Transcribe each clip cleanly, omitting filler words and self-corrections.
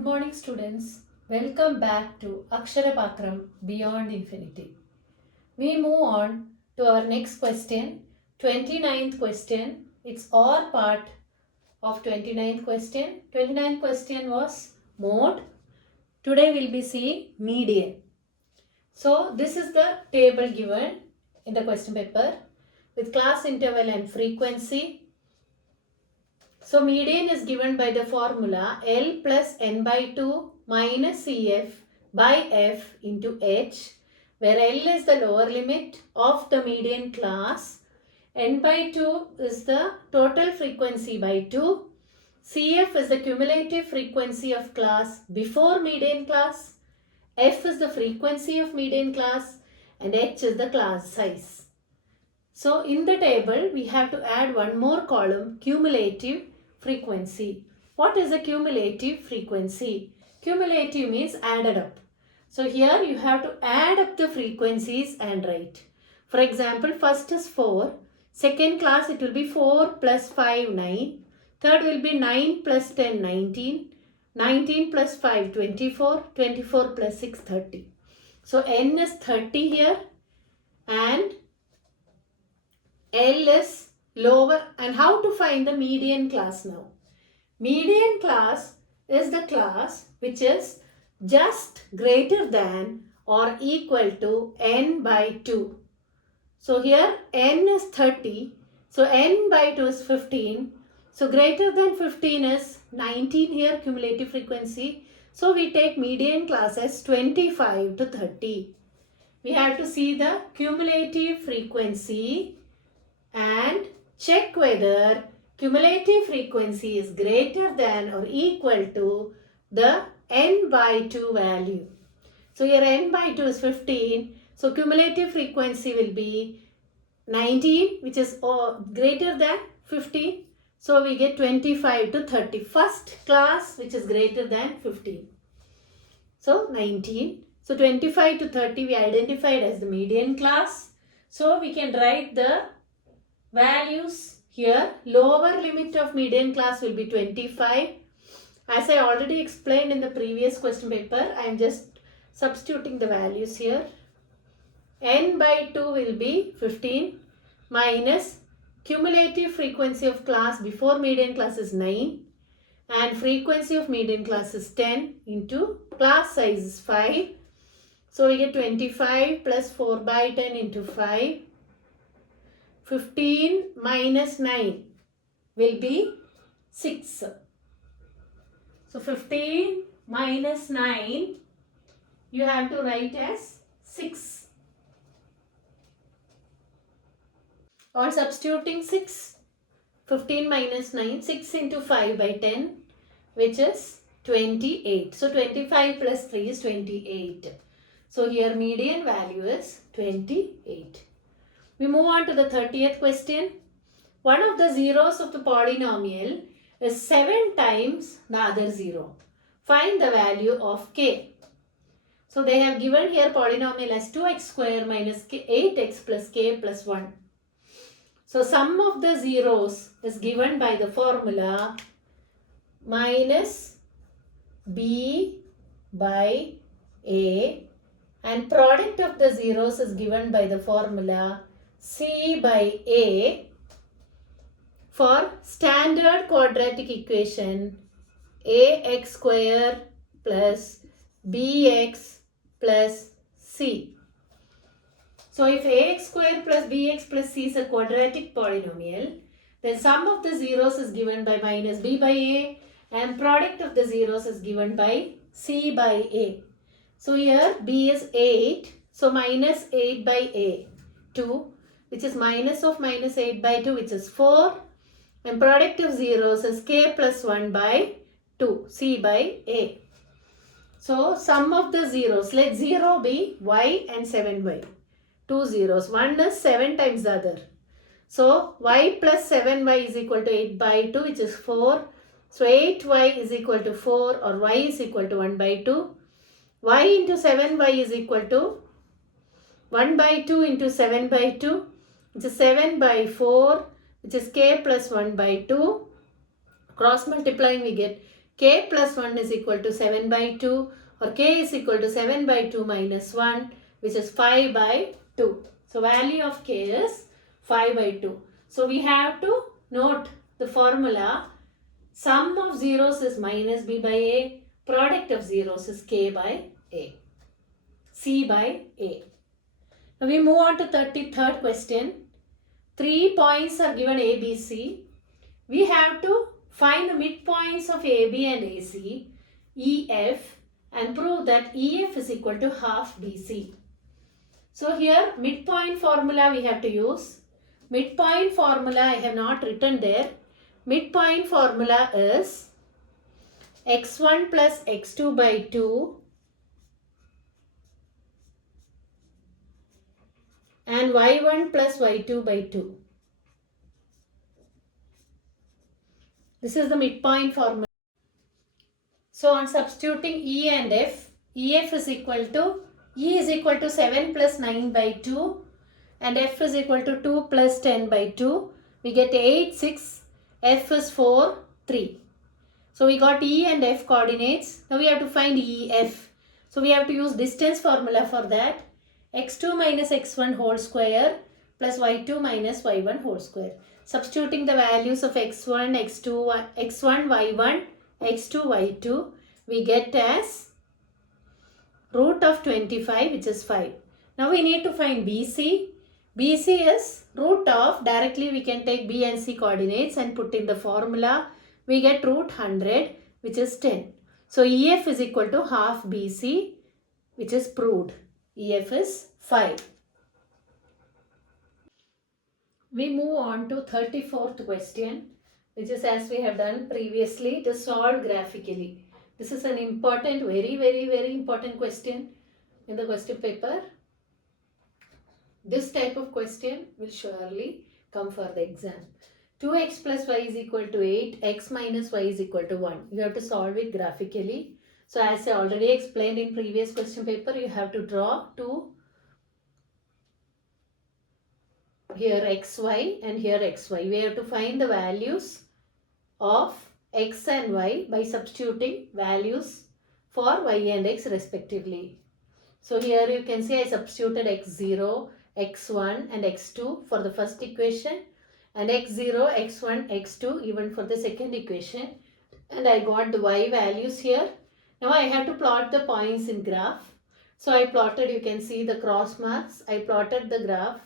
Good morning students. Welcome back to Akshara Pakram Beyond Infinity. We move on to our next question, 29th question. It's all part of 29th question. 29th question was mode. Today we'll be seeing median. So this is the table given in the question paper with class interval and frequency. So median is given by the formula L plus n by 2 minus Cf by f into h, where L is the lower limit of the median class, n by 2 is the total frequency by 2, Cf is the cumulative frequency of class before median class, f is the frequency of median class, and h is the class size. So in the table, we have to add one more column, cumulative frequency. What is a cumulative frequency? Cumulative means added up. So here you have to add up the frequencies and write. For example, first is 4. Second class it will be 4 plus 5, 9. Third will be 9 plus 10, 19. 19 plus 5, 24. 24 plus 6, 30. So n is 30 here and L is lower. And how to find the median class now? Median class is the class which is just greater than or equal to n by 2. So here n is 30. So n by 2 is 15. So greater than 15 is 19 here, cumulative frequency. So we take median class as 25 to 30. We have to see the cumulative frequency and check whether cumulative frequency is greater than or equal to the n by 2 value. So here n by 2 is 15. So cumulative frequency will be 19, which is greater than 15. So we get 25 to 30. First class which is greater than 15. So 19. So 25 to 30 we identified as the median class. So we can write the values here. Lower limit of median class will be 25. As I already explained in the previous question paper, I am just substituting the values here. N by 2 will be 15 minus cumulative frequency of class before median class is 9 and frequency of median class is 10 into class size is 5. So we get 25 plus 4 by 10 into 5. 15 minus 9 will be 6. So 15 minus 9 you have to write as 6. Or substituting 6. 15 minus 9, 6 into 5 by 10, which is 28. So 25 plus 3 is 28. So here median value is 28. We move on to the 30th question. One of the zeros of the polynomial is 7 times the other zero. Find the value of k. So they have given here polynomial as 2x square minus 8x plus k plus 1. So sum of the zeros is given by the formula minus b by a, and product of the zeros is given by the formula c by a. For standard quadratic equation, ax square plus bx plus c. So if ax square plus bx plus c is a quadratic polynomial, then sum of the zeros is given by minus b by a and product of the zeros is given by c by a. So here b is 8. So minus 8 by a, 2, which is minus of minus 8 by 2, which is 4. And product of zeros is k plus 1 by 2, c by a. So sum of the zeros, let 0 be y and 7y. 2 zeros. One is 7 times the other. So y plus 7y is equal to 8 by 2, which is 4. So 8y is equal to 4, or y is equal to 1 by 2. Y into 7y is equal to 1 by 2 into 7 by 2, which is 7 by 4, which is k plus 1 by 2. Cross multiplying we get k plus 1 is equal to 7 by 2, or k is equal to 7 by 2 minus 1, which is 5 by 2. So value of k is 5 by 2. So we have to note the formula. Sum of zeros is minus b by a. Product of zeros is k by a. C by a. Now we move on to 33rd question. 3 points are given A, B, C. We have to find the midpoints of AB and AC, EF, and prove that EF is equal to half BC. So here midpoint formula we have to use. Midpoint formula I have not written there. Midpoint formula is x1 plus x2 by 2 and y1 plus y2 by 2. This is the midpoint formula. So on substituting E and F, EF is equal to, E is equal to 7 plus 9 by 2 and F is equal to 2 plus 10 by 2. We get 8, 6, F is 4, 3. So we got E and F coordinates. Now we have to find EF. So we have to use distance formula for that. x2 minus x1 whole square plus y2 minus y1 whole square. Substituting the values of x1, x2, x1, y1, x2, y2, we get as root of 25, which is 5. Now we need to find BC. BC is root of, directly we can take B and C coordinates and put in the formula. We get root 100, which is 10. So EF is equal to half BC, which is proved. EF is 5. We move on to 34th question, which is as we have done previously, to solve graphically. This is an important, very important question in the question paper. This type of question will surely come for the exam. 2x plus y is equal to 8, x minus y is equal to 1. You have to solve it graphically. So as I already explained in previous question paper, you have to draw two, here xy and here xy. We have to find the values of x and y by substituting values for y and x respectively. So here you can see I substituted x0, x1 and x2 for the first equation and x0, x1, x2 even for the second equation, and I got the y values here. Now I have to plot the points in graph. So I plotted, you can see the cross marks. I plotted the graph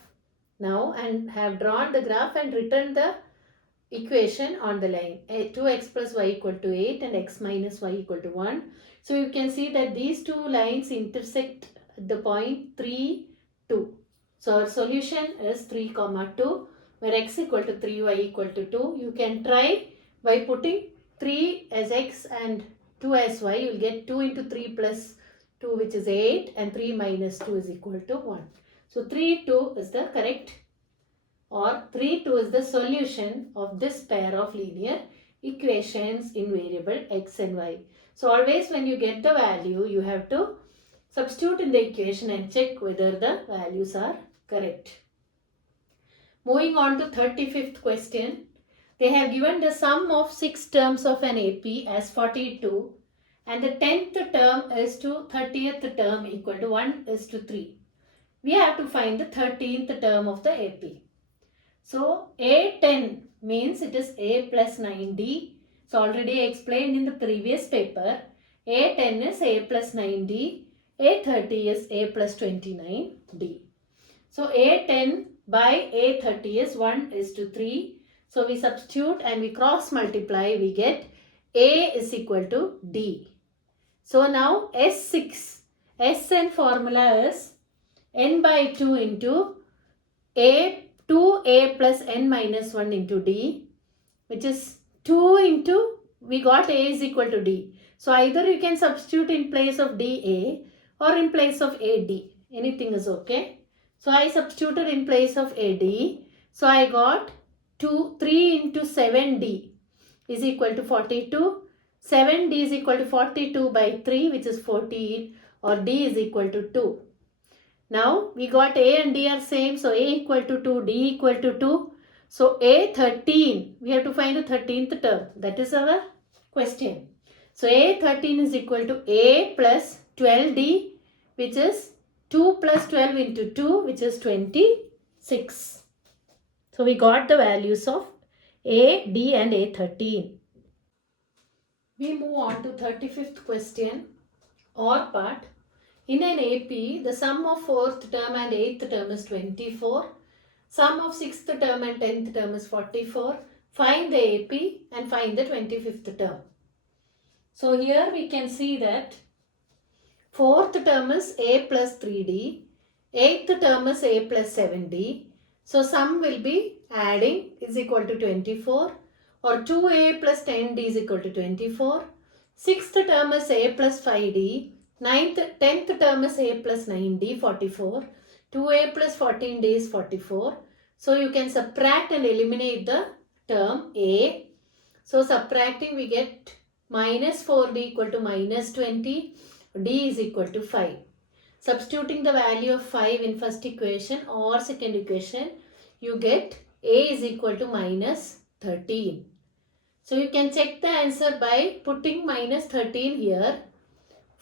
now and have drawn the graph and written the equation on the line. 2x plus y equal to 8 and x minus y equal to 1. So you can see that these two lines intersect at the point 3, 2. So our solution is 3, 2, where x equal to 3, y equal to 2. You can try by putting 3 as x and 2 as y. You will get 2 into 3 plus 2, which is 8, and 3 minus 2 is equal to 1. So 3, 2 is the correct, or 3, 2 is the solution of this pair of linear equations in variable x and y. So always when you get the value, you have to substitute in the equation and check whether the values are correct. Moving on to 35th question. They have given the sum of 6 terms of an AP as 42 and the 10th term is to 30th term equal to 1:3. We have to find the 13th term of the AP. So A10 means it is A plus 9D. So already explained in the previous paper. A10 is A plus 9D. A30 is A plus 29D. So A10 by A30 is 1:3. So we substitute and we cross multiply. We get A is equal to D. So now S6. Sn formula is n by 2 into A 2a plus n minus 1 into d, which is 2 into, we got a is equal to d. So either you can substitute in place of dA or in place of AD. Anything is okay. So I substituted in place of AD. So I got 3 into 7d is equal to 42. 7d is equal to 42 by 3, which is 14, or d is equal to 2. Now we got A and D are same, so A equal to 2, D equal to 2. So A 13, we have to find the 13th term. That is our question. So A13 is equal to A plus 12D, which is 2 plus 12 into 2, which is 26. So we got the values of A, D and A13. We move on to 35th question or part. In an AP, the sum of 4th term and 8th term is 24. Sum of 6th term and 10th term is 44. Find the AP and find the 25th term. So here we can see that 4th term is A plus 3D. 8th term is A plus 7D. So sum will be adding is equal to 24, or 2A plus 10D is equal to 24. 6th term is A plus 5D. 10th term is A plus 9D, 44. 2A plus 14D is 44. So you can subtract and eliminate the term A. So subtracting we get minus 4D equal to minus 20. D is equal to 5. Substituting the value of 5 in first equation or second equation, you get A is equal to minus 13. So you can check the answer by putting minus 13 here.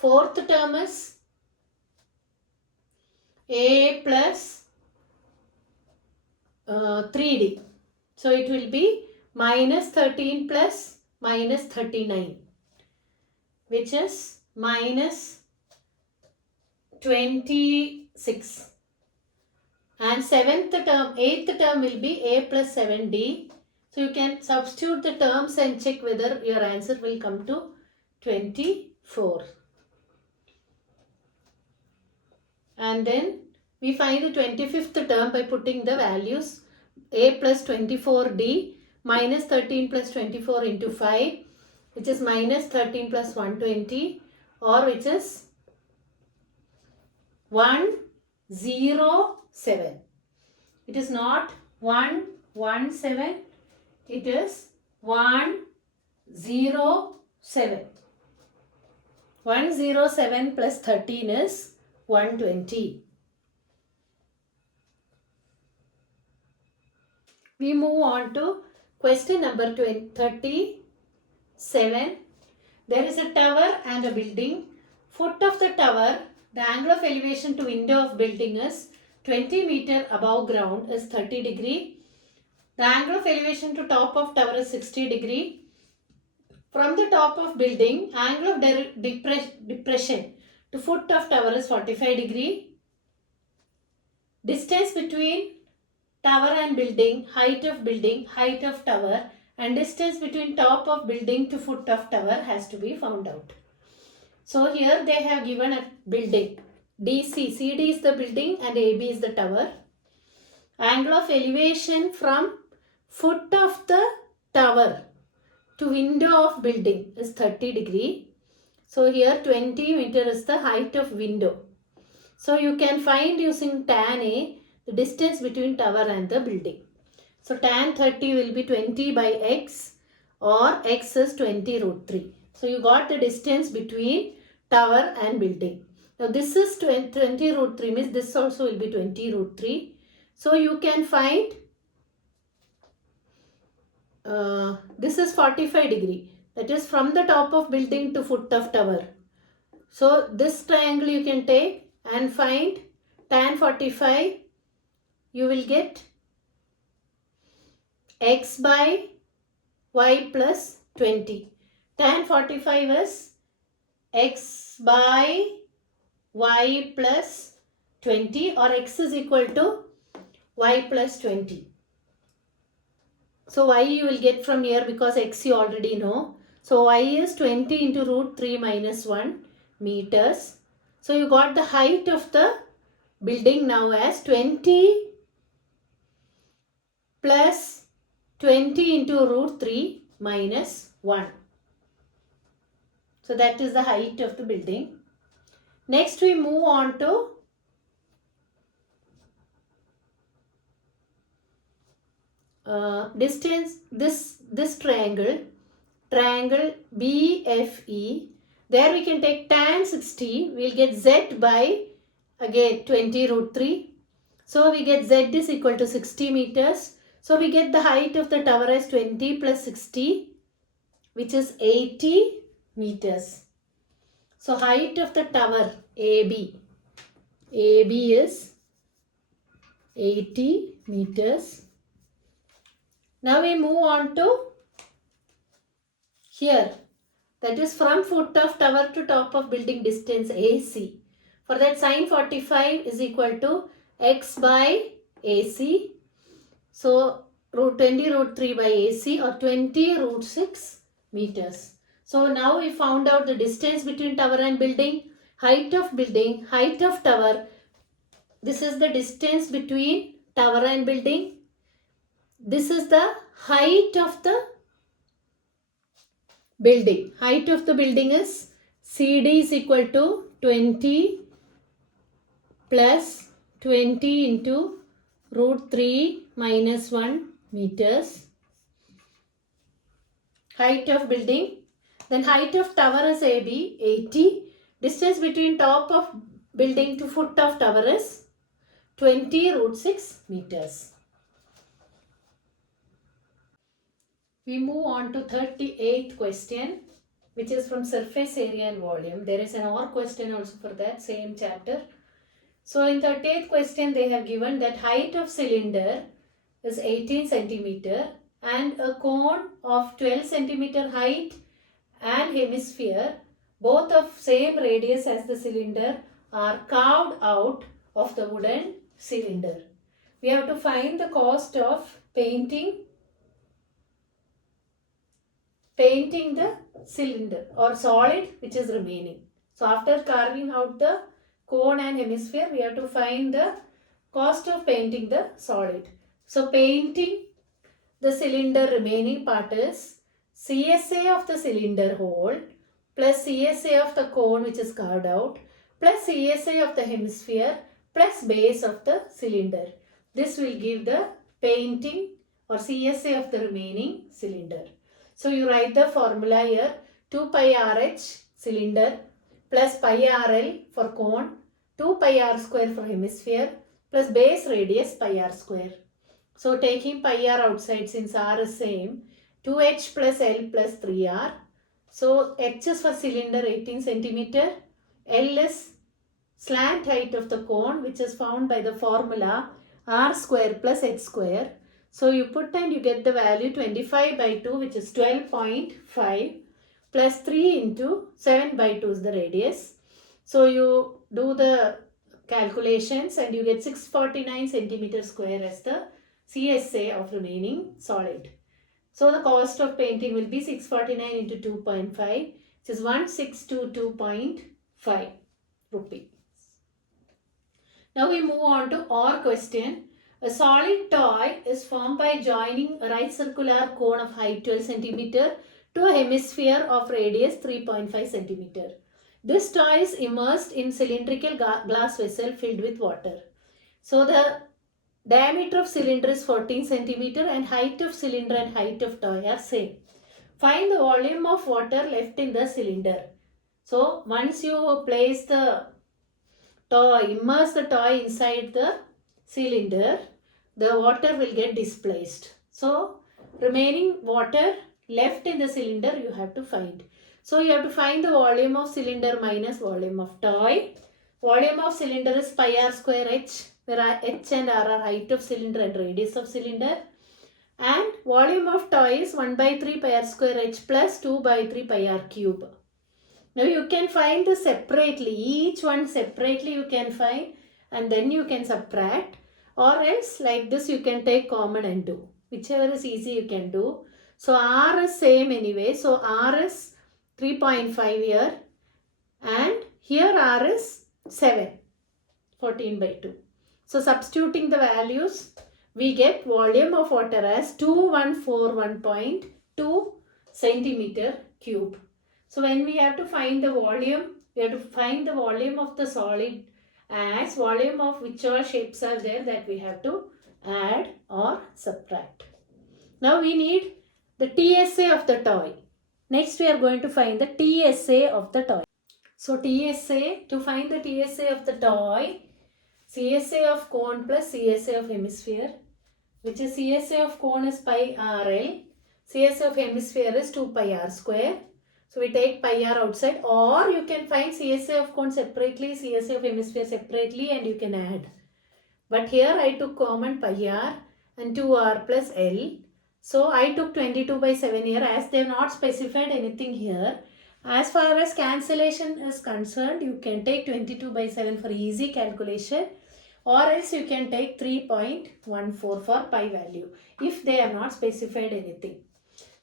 4th term is A plus 3D. So it will be minus 13 plus minus 39, which is minus 26. And 8th term will be A plus 7D. So you can substitute the terms and check whether your answer will come to 24. And then we find the 25th term by putting the values A plus 24D minus 13 plus 24 into 5, which is minus 13 plus 120, or which is 107. It is not 117. It is 107. 107 plus 13 is 120. We move on to question number 37. There is a tower and a building. Foot of the tower, the angle of elevation to window of building is 20 meter above ground is 30 degree. The angle of elevation to top of tower is 60 degree. From the top of building, angle of depression to foot of tower is 45 degree. Distance between tower and building, height of tower, and distance between top of building to foot of tower has to be found out. So here they have given a building. DC, CD is the building and AB is the tower. Angle of elevation from foot of the tower to window of building is 30 degree. So here 20 meter is the height of window. So you can find using tan A the distance between tower and the building. So tan 30 will be 20 by x, or x is 20 root 3. So you got the distance between tower and building. Now this is 20 root 3 means this also will be 20 root 3. So you can find this is 45 degree. That is from the top of building to foot of tower. So this triangle you can take and find tan 45. You will get x by y plus 20. Tan 45 is x by y plus 20, or x is equal to y plus 20. So y you will get from here because x you already know. So y is 20 into root 3 minus 1 meters. So you got the height of the building now as 20 plus 20 into root 3 minus 1. So that is the height of the building. Next we move on to distance. This triangle BFE. There we can take tan 60. We will get z by again 20 root 3. So we get z is equal to 60 meters. So we get the height of the tower as 20 plus 60, which is 80. meters. So height of the tower AB is 80 meters. Now we move on to here. That is from foot of tower to top of building distance AC. For that, sine 45 is equal to x by AC. So root 20 root 3 by AC, or 20 root 6 meters. So now we found out the distance between tower and building, height of building, height of tower. This is the distance between tower and building. This is the height of the building. Height of the building is CD is equal to 20 plus 20 into root 3 minus 1 meters. Height of building. Then height of tower is AB, 80. Distance between top of building to foot of tower is 20 root 6 meters. We move on to 38th question, which is from surface area and volume. There is an OR question also for that same chapter. So in 38th question, they have given that height of cylinder is 18 centimeter and a cone of 12 centimeter height and hemisphere, both of same radius as the cylinder, are carved out of the wooden cylinder. We have to find the cost of painting the cylinder or solid which is remaining. So after carving out the cone and hemisphere, we have to find the cost of painting the solid. So painting the cylinder remaining part is CSA of the cylinder hole plus CSA of the cone which is carved out plus CSA of the hemisphere plus base of the cylinder. This will give the painting or CSA of the remaining cylinder. So you write the formula here, 2 pi RH cylinder plus pi RL for cone, 2 pi R square for hemisphere plus base radius pi R square. So taking pi R outside, since R is same, 2H plus L plus 3R. So H is for cylinder 18 centimeter, L is slant height of the cone which is found by the formula R square plus H square. So you put and you get the value 25 by 2, which is 12.5 plus 3 into 7 by 2 is the radius. So you do the calculations and you get 649 centimeter square as the CSA of remaining solid. So the cost of painting will be 649 into 2.5, which is 1622.5 rupee. Now we move on to OR question. A solid toy is formed by joining a right circular cone of height 12 cm to a hemisphere of radius 3.5 cm. This toy is immersed in cylindrical glass vessel filled with water. So the diameter of cylinder is 14 cm and height of cylinder and height of toy are same. Find the volume of water left in the cylinder. So once you place the toy, immerse the toy inside the cylinder, the water will get displaced. So remaining water left in the cylinder you have to find. So you have to find the volume of cylinder minus volume of toy. Volume of cylinder is pi r square h, where h and r are height of cylinder and radius of cylinder. And volume of toy is 1 by 3 pi r square h plus 2 by 3 pi r cube. Now you can find this separately, each one separately you can find and then you can subtract. Or else like this you can take common and do. Whichever is easy you can do. So R is same anyway. So R is 3.5 here. And here R is 7. 14 by 2. So substituting the values, we get volume of water as 2141.2 centimeter cube. So when we have to find the volume, we have to find the volume of the solid as volume of whichever shapes are there that we have to add or subtract. Now we need the TSA of the toy. Next we are going to find the TSA of the toy. So TSA, to find the TSA of the toy, CSA of cone plus CSA of hemisphere, which is CSA of cone is pi RL, CSA of hemisphere is 2 pi R square. So we take pi r outside, or you can find CSA of cone separately, CSA of hemisphere separately, and you can add. But here I took common pi r and 2r plus L. So I took 22 by 7 here, as they have not specified anything here. As far as cancellation is concerned, you can take 22 by 7 for easy calculation, or else you can take 3.14 for pi value if they have not specified anything.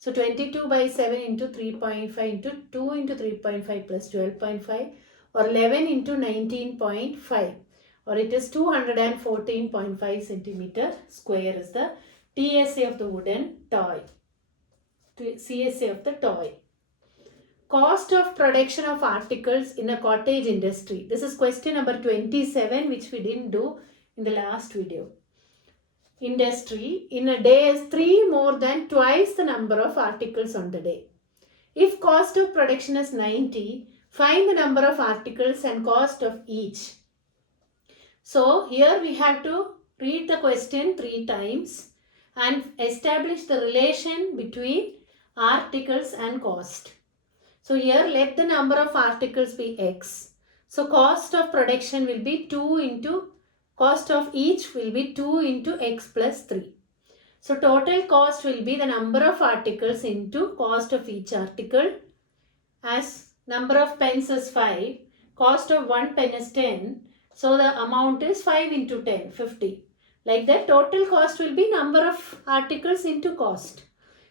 So 22 by 7 into 3.5 into 2 into 3.5 plus 12.5, or 11 into 19.5, or it is 214.5 centimeter square is the TSA of the wooden toy, CSA of the toy. Cost of production of articles in a cottage industry. This is question number 27, which we didn't do in the last video. Industry in a day is 3 more than twice the number of articles on the day. If cost of production is 90, find the number of articles and cost of each. So here we have to read the question 3 times and establish the relation between articles and cost. So here let the number of articles be x. So cost of production will be 2 into cost of each will be 2 into x plus 3. So total cost will be the number of articles into cost of each article. As number of pens is 5, cost of 1 pen is 10. So the amount is 5 into 10, 50. Like that, total cost will be number of articles into cost.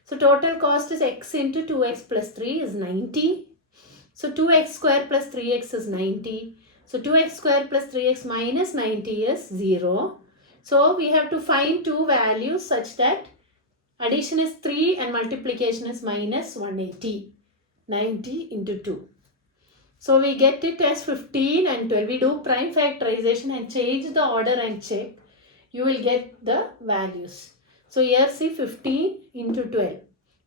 So total cost is x into 2x plus 3 is 90. So 2x square plus 3x is 90. So 2x square plus 3x minus 90 is 0. So we have to find two values such that addition is 3 and multiplication is minus 180. 90 into 2. So we get it as 15 and 12. We do prime factorization and change the order and check. You will get the values. So here see 15 into 12.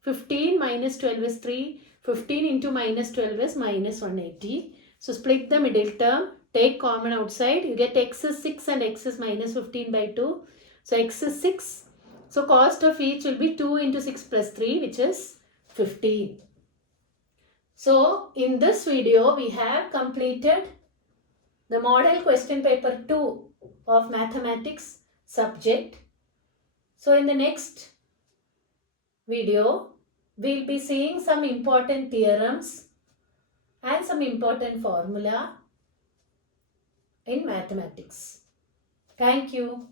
15 minus 12 is 3. 15 into minus 12 is minus 180. So split the middle term. Take common outside. You get x is 6 and x is minus 15 by 2. So x is 6. So cost of each will be 2 into 6 plus 3, which is 15. So in this video we have completed the model question paper 2 of mathematics subject. So in the next video we'll be seeing some important theorems and some important formula in mathematics. Thank you.